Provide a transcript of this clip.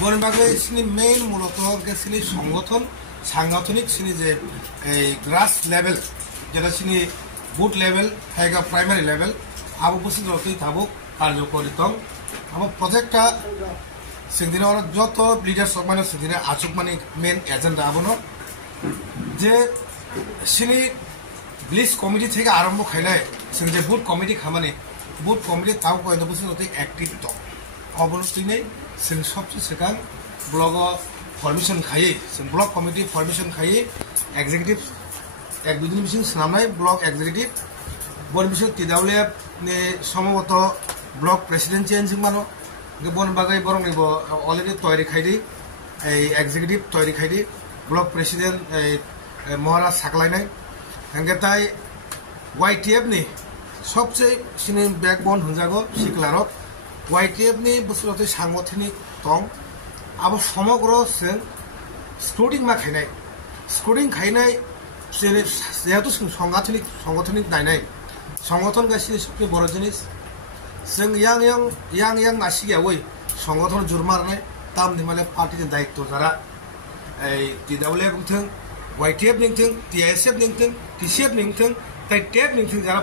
বনবাগে সিনি main মূলত সিনি সংগঠন সাংগঠনিক সিনি যে এই গ্রাস লেভেল যেটা সিনি বুথ লেভেল হাইগা প্রাইমারি লেভেল আবু বসে যতই থাকুক কার্যকরী দং আমার প্রজেক্টটা সেদিন যত লিডার্স মানে সেদিন আসুক মানে মেন এজেন্ডা আবনো যে সিনি ব্লিজ কমিটি থেকে আরম্ভ খাইলে যে booth committee Khamenei booth committee তাও কয়েক বছর যতই অ্যাক্টিভ দं অবনতিनै जों सबसे सिगां ब्लकआव परमिशन खायै जों ब्लक कमिटि परमिशन खायै एक्जिकिउटिभ एक बिदिनो बिसिं सोनाबनाय ब्लक एक्जिकिउटिभ बन बिसोर तिदावलिया नि सम्भवत ब्लक प्रेसिडेन्ट चेन्ज मानो बन बागै बरंनिबो अलरेडि तयारि खायदि এই एक्जिकिउटिभ तयारि खायदि ब्लक प्रेसिडेन्ट महाराज साकलायनाय हांगेताय YTF नि सबसे सिनि बेकबोन होनजागो सिक्लारत YTF नि बुस्थुते सांगठनिक दं अब समग्र जों स्क्रुटिं मा खायनाय जेहेतु संगठनिक दायनाय संगठन गासिनि सबसे बड़ जिनिस जों yang आसिगावै संगठन जुरमारनाय ताम निमाले पार्टी दायित्व जारा এই TWF निंथों YTF निंथों TSF निंथों TCF निंथों TTF निंथों जारा